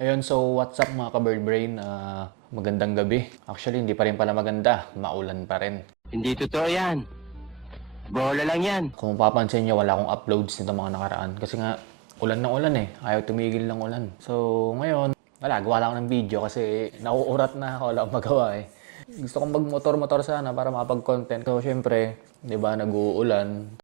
Ayun, so what's up mga ka-bird brain? Magandang gabi. Actually, hindi pa rin pala maganda. Maulan pa rin. Hindi totoo yan. Bola lang yan. Kung mapapansin nyo, wala akong uploads nito mga nakaraan. Kasi nga, ulan ng ulan eh. Ayaw tumigil ng ulan. So, ngayon, wala, gawa lang ako ng video kasi nauurat na ako. Wala akong magawa eh. Gusto kong mag-motor-motor sana para makapag-content. So, syempre, di ba, nag-uulan.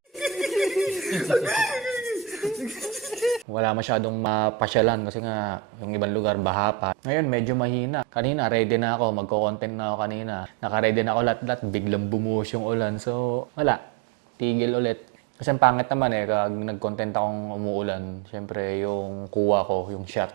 Wala masyadong mapasyalan kasi nga yung ibang lugar baha pa. Ngayon medyo mahina. Kanina ready na ako, magko-content na ako kanina. Naka-ready na ako lahat-lahat, biglang bumuhos yung ulan. So wala, tigil ulit. Kasi ang pangit naman eh, kag nag-content akong umuulan. Siyempre yung kuha ko, yung shot.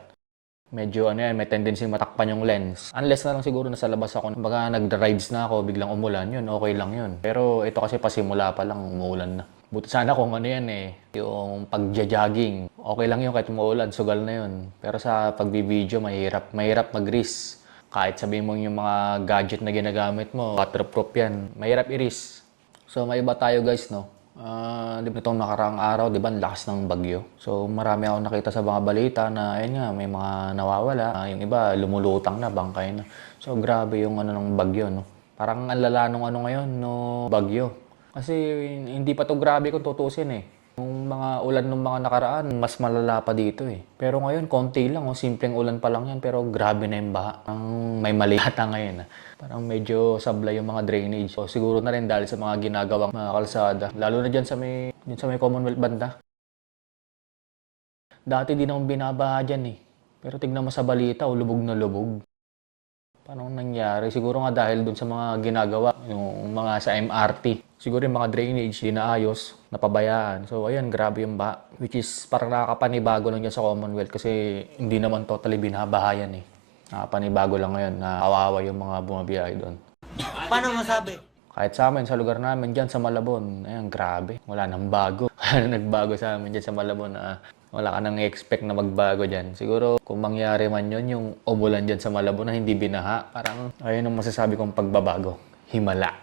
Medyo ano yan, may tendency matakpan yung lens. Unless na lang siguro nasa labas ako. Baga nag-rides na ako, biglang umulan, yun, okay lang yun. Pero ito kasi pasimula pa lang, umuulan na. Buti sana kung ano yan eh, yung pagja-jogging. Okay lang yun kahit umuulan, sugal na yun. Pero sa pagbibideo, mahirap. Mahirap mag-risk. Kahit sabihin mo yung mga gadget na ginagamit mo, waterproof yan. Mahirap i-risk. So may iba tayo guys, no? Di ba itong nakaraang araw, di ba, ang lakas ng bagyo. So marami ako nakita sa mga balita na, ayun nga, may mga nawawala. Yung iba, lumulutang na, bangkay na. So grabe yung ano ng bagyo, no? Parang ang lala nung ano ngayon, no bagyo. Kasi hindi pa to grabe kung tutusin eh. Yung mga ulan ng mga nakaraan, mas malala pa dito eh. Pero ngayon, konti lang. Oh. Simpleng ulan pa lang yan. Pero grabe na yung baha. Ang may mali ata ngayon. Parang medyo sablay yung mga drainage. So, siguro na rin dahil sa mga ginagawang mga kalsada. Lalo na dyan sa may Commonwealth banda. Dati di naman binabaha dyan eh. Pero tignan mo sa balita, lubog na lubog. Paano nangyari? Siguro nga dahil dun sa mga ginagawa, yung mga sa MRT. Siguro yung mga drainage, di naayos, napabayaan. So, ayan, grabe yung baha. Which is, parang nakakapanibago lang dyan sa Commonwealth kasi hindi naman totally binabahayan eh. Nakakapanibago lang ngayon na kawawa yung mga bumabiyahe doon. Paano masabi? Kahit sa amin, sa lugar namin dyan sa Malabon, ayan, grabe. Wala nang bago. Wala nagbago sa amin dyan sa Malabon na wala ka nang expect na magbago dyan. Siguro, kung mangyari man yun, yung umulan dyan sa Malabon na hindi binaha, parang ayun ang masasabi kong pagbabago. Himala.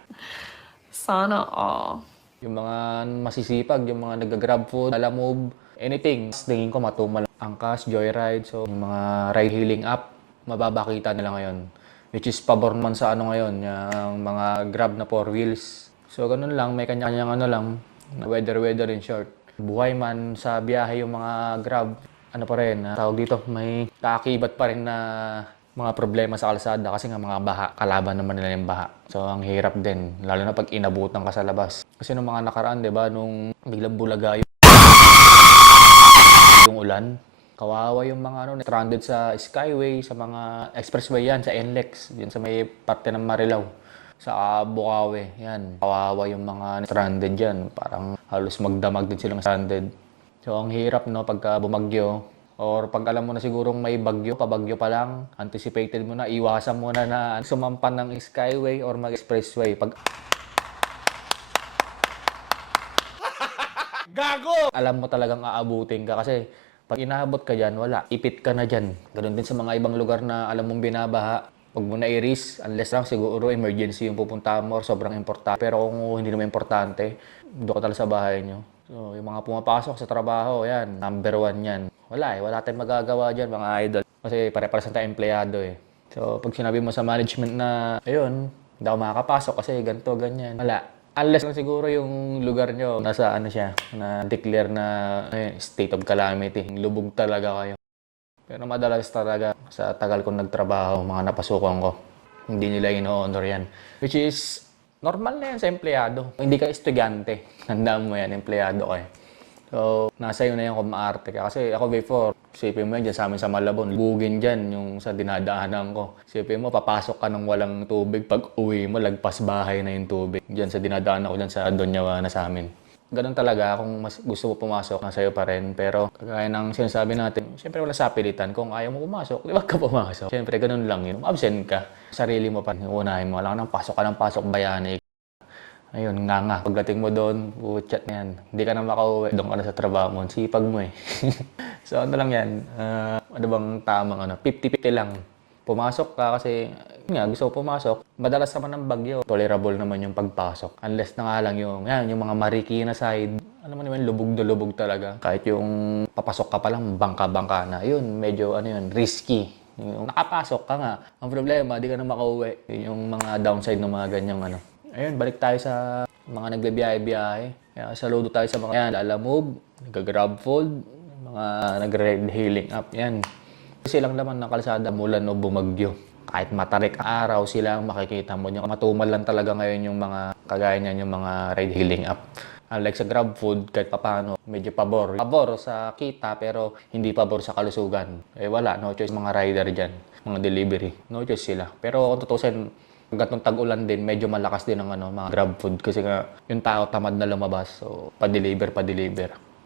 Sana all. Yung mga masisipag, yung mga nag-grab food, move, anything. Tingin ko matumal. Angkas, Joyride, so yung mga ride-hailing app, mababakita nila ngayon. Which is pabor naman sa ano ngayon, yung mga grab na 4 wheels. So ganun lang, may kanya-kanyang ano lang, weather in short. Buhay man sa biyahe yung mga grab, ano pa rin, tawag dito, may kaakibat pa rin na mga problema sa kalsada kasi nga mga baha, kalaban naman nila yung baha. So ang hirap din, lalo na pag inabutan ka sa labas. Kasi nung mga nakaraan, 'di ba, nung biglang bulaga yung ulan, kawawa yung mga ano, stranded sa Skyway, sa mga expressway yan, sa NLEX, yan sa may parte ng Marilao, sa Bukawi, yan. Kawawa yung mga stranded dyan, parang halos magdamag din silang stranded. So ang hirap no pagka bumagyo, or pag alam mo na sigurong may bagyo, pabagyo pa lang, anticipated mo na, iwasan mo na na sumampan ng Skyway or mag-expressway. Pag gago! Alam mo talagang aabutin ka kasi pag inaabot ka dyan, wala. Ipit ka na dyan. Ganun din sa mga ibang lugar na alam mong binabaha. Huwag mo na i-risk unless lang siguro emergency yung pupunta mo or sobrang importante. Pero kung hindi naman importante, doon ka talaga sa bahay nyo. So, yung mga pumapasok sa trabaho, yan, number 1 yan. Wala eh, wala tayong magagawa dyan mga idol. Kasi pare-pares na tayong empleyado eh. So, pag sinabi mo sa management na, ayun, hindi ako makakapasok kasi ganito, ganyan. Wala. Unless lang siguro yung lugar nyo, nasa ano siya, na declare na state of calamity. Lubog talaga kayo. Pero madalas talaga sa tagal kong nagtrabaho, mga napasukan ko, hindi nila ino-honor yan. Which is, normal na yan sa empleyado. Hindi ka estudyante. Tandaan mo yan, empleyado ka eh. So, nasa iyo na yan kung maarte ka. Kasi ako before, isipin mo yan dyan sa amin sa Malabon, bugin dyan yung sa dinadaanan ko. Isipin mo, papasok ka ng walang tubig. Pag uwi mo, lagpas bahay na yung tubig. Dyan sa dinadaanan ko dyan sa Donyawa na sa amin. Ganun talaga, kung mas gusto mo pumasok, nasa iyo pa rin. Pero, kagaya ng sinasabi natin, siyempre wala sa pilitan. Kung ayaw mo pumasok, di ba ka pumasok? Siyempre, ganun lang yun. Absent ka. Sarili mo pa, unahin mo. Alam ka ng pasok ka ng pasok, bayani. Ayun, nga. Pagdating mo doon, chat na yan. Hindi ka na makauwi. Doon ka na sa trabaho mo. Sipag mo eh. So ano lang yan, ano bang tamang ano? 50-50 lang. Pumasok ka kasi Nga, gusto ko pumasok. Madalas naman ng bagyo, tolerable naman yung pagpasok. Unless na nga lang yung mga Marikina side, ano mo naman, lubog na lubog talaga. Kahit yung papasok ka pa lang, bangka-bangka na. Yun, medyo risky. Yung nakapasok ka nga. Ang problema, di ka na makauwi. Yun yung mga downside ng mga ganyang Ayun, balik tayo sa mga nagbibiyahe-biyahe. Kaya saludo tayo sa mga lalamove, nag-grab fold, mga nag-red hailing up. Yan. Silang laman ng kalsada mulan o bumagyo. Kahit matarik ang araw sila, makikita mo. Yung matumal lang talaga ngayon yung mga kagaya niyan, yung mga ride hailing up. Unlike sa grab food, kahit papano, medyo pabor. Pabor sa kita, pero hindi pabor sa kalusugan. Wala, no choice mga rider dyan, mga delivery. No choice sila. Pero kung tutusin, hanggang tag-ulan din, medyo malakas din ang mga grab food. Kasi nga, yung tao tamad na lumabas. So, pa-deliver.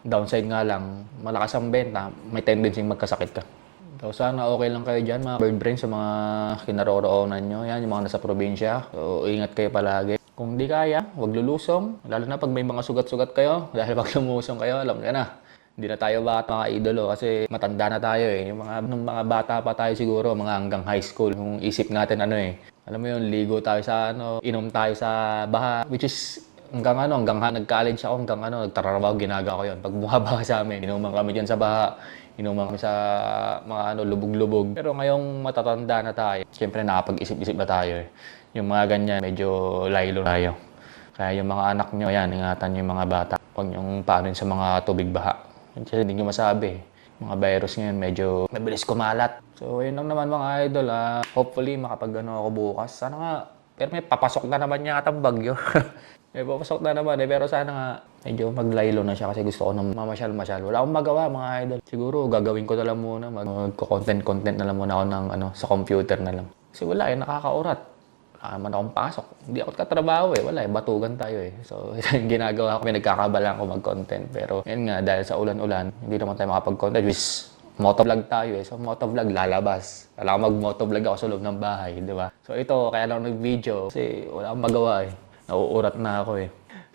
Downside nga lang, malakas ang benta, may tendency magkasakit ka. So, sana okay lang kayo dyan, mga bird brain, sa mga kinaroroonan nyo. Yan, yung mga nasa probinsya. So, ingat kayo palagi. Kung di kaya, huwag lulusong. Lalo na pag may mga sugat-sugat kayo. Dahil pag lumusong kayo, alam nyo na. Hindi na tayo bata, mga idolo, kasi matanda na tayo eh. Nung mga bata pa tayo siguro, mga hanggang high school. Yung isip natin alam mo yun, ligo tayo sa inom tayo sa baha. Which is, hanggang nag-college ako, nagtatrabaho, ginagawa ko yun. Pag bumaba sa amin, inuman kami dyan sa baha. Inuman kami sa mga lubog-lubog. Pero ngayong matatanda na tayo, siyempre nakapag-isip-isip na tayo eh. Yung mga ganyan, medyo laylo tayo. Kaya yung mga anak nyo, ingatan nyo yung mga bata. Huwag yung paano sa mga tubig baha. Kasi hindi nyo masabi. Mga virus ngayon, medyo mabilis kumalat. So, yun lang naman mga idol. Hopefully, ako bukas. Sana nga, pero may papasok na naman yata ang bagyo. May papasok na naman pero sana nga medyo maglaylo na siya kasi gusto ko nang mamasyal-masyal. Wala akong magawa mga idol. Siguro gagawin ko na lang muna. Magko-content na lang muna ako ng sa computer na lang. Kasi wala nakakaurat. Wala naman akong pasok. Hindi ako katrabaho wala batugan tayo So, yung ginagawa ko, may nagkakabalaan ko mag-content. Pero yun nga, dahil sa ulan-ulan, hindi naman tayo makapag-content. Motovlog tayo So, motovlog lalabas. Wala akong mag-motovlog ako sa loob ng bahay, di ba? So, ito, kaya lang nag-video kasi wala akong magawa Nauurat na ako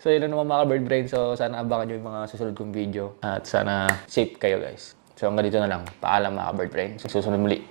So, yun lang naman mga bird brain. So, sana abangan nyo yung mga susunod kong video. At sana safe kayo guys. So, hanggang dito na lang. Paalam mga bird brain. So, susunod muli.